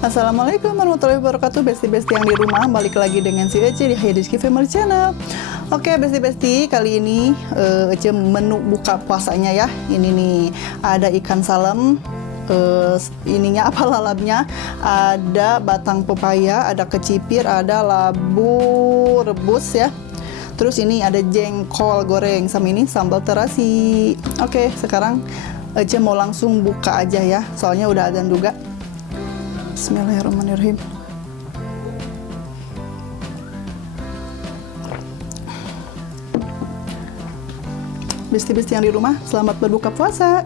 Assalamualaikum warahmatullahi wabarakatuh, besti-besti yang di rumah, balik lagi dengan si Ece di Hayadiski Family Channel. Oke besti-besti, kali ini Ece menu buka puasanya ya. Ini nih, ada ikan salem, ininya apa lalapnya, ada batang pepaya, ada kecipir, ada labu rebus ya. Terus ini ada jengkol goreng, sama ini sambal terasi. Oke, sekarang Ece mau langsung buka aja ya, soalnya udah adzan juga. Bismillahirrahmanirrahim. Besti-besti yang di rumah, selamat berbuka puasa.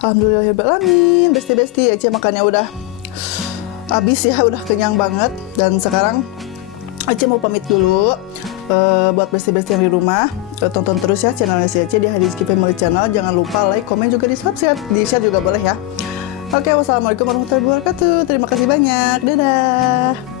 Alhamdulillahirrahmanirrahim. Besti-besti, Ece makannya udah habis ya, udah kenyang banget. Dan sekarang Ece mau pamit dulu. Buat besti-besti yang di rumah, tonton terus ya channelnya si Ece di Hadiski Family Channel. Jangan lupa like, komen juga di subscribe, di share juga boleh ya. Oke, wassalamualaikum warahmatullahi wabarakatuh. Terima kasih banyak. Dadah.